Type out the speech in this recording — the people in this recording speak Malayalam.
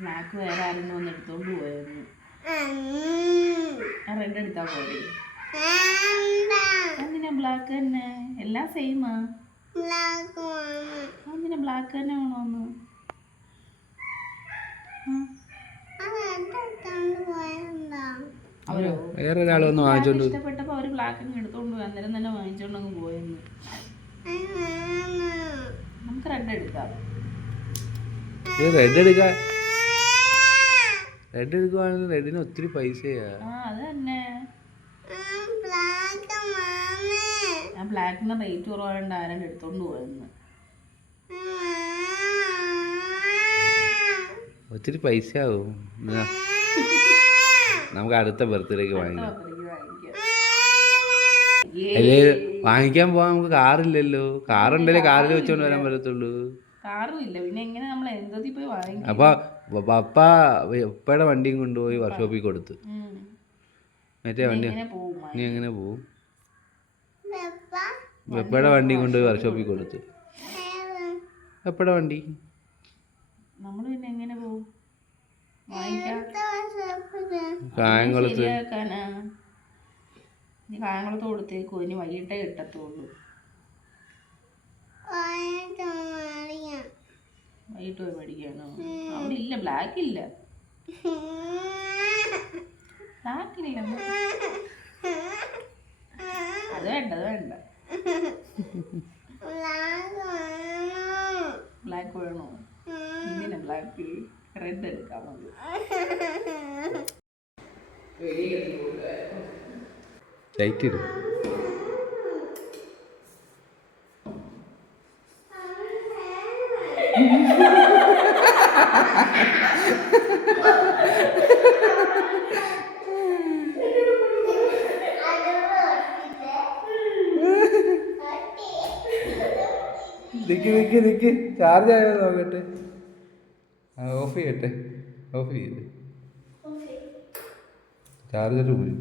ബ്ലാക്ക് വേറെ ആരെങ്കിലും വന്ന് എടുത്തോണ്ട് പോയായിരുന്നു. ആ റെഡ് എടുത്താ പോരെ? എന്തിനാ ബ്ലാക്ക് തന്നെ? എല്ലാം സെയിമാ. എന്തിനാ ബ്ലാക്ക് തന്നെ വേണോന്ന്? അവരോ ഇഷ്ടപ്പെട്ടപ്പോ അവര് ബ്ലാക്ക് എടുത്തോണ്ട് പോയി. അന്നേരം തന്നെ വാങ്ങിച്ചോണ്ടങ്ങ് പോയെന്ന്. നമുക്ക് റെഡ് എടുക്കാം. റെഡ് എടുക്കുവാണെങ്കിൽ റെഡിന് ഒത്തിരി പൈസയാ. അത് തന്നെ. ആ ബ്ലാക്കിന് റേറ്റ് കുറവായോണ്ട് ആരാണ്ട് എടുത്തോണ്ട് പോയെന്ന്. ഒത്തിരി പൈസ ആവും. നമുക്ക് അടുത്ത ബർത്ത്ഡേക്ക് വാങ്ങിക്കാം. അല്ലേ വാങ്ങിക്കാൻ പോവാൻ നമുക്ക് കാറില്ലല്ലോ. കാറുണ്ടല്ലേ കാറിൽ വെച്ചോണ്ട് വരാൻ പറ്റത്തുള്ളൂ. കാറും ഇല്ല, പിന്നെ എങ്ങനെ നമ്മൾ എന്തോത്തി പോയി വാങ്ങിക്കും? അപ്പൊ പപ്പയുടെ വണ്ടിയും കൊണ്ടുപോയി വർക്ക്ഷോപ്പിൽ കൊടുത്ത്. മറ്റേ വണ്ടി നീ എങ്ങനെ പോവും? പപ്പയുടെ വണ്ടി കൊണ്ടുപോയി വർക്ക്ഷോപ്പിൽ കൊടുത്ത്. പപ്പയുടെ വണ്ടി നമ്മൾ പിന്നെ എങ്ങനെ പോവും? കായംകുളത്ത് കായംകുളത്ത് കൊടുത്തേക്കോ? ഇനി വൈകിട്ടേ കിട്ടത്തുള്ളൂ. വൈകിട്ട് പോയി മേടിക്കാനോ? അവിടെ ഇല്ല, ബ്ലാക്ക് ഇല്ല. ബ്ലാക്ക് ഇല്ല. അത് വേണ്ട, അത് വേണ്ട. ബ്ലാക്ക് വേണോ? ഇങ്ങനെ ബ്ലാക്ക് റെഡ് എടുക്കാം. ലൈറ്റ് ഇടും. നിക്ക് ചാർജ് ആയോ നോക്കട്ടെ. ഓഫ് ചെയ്യട്ടെ. ഓഫ് ചെയ്ത് ചാർജർ പോയി.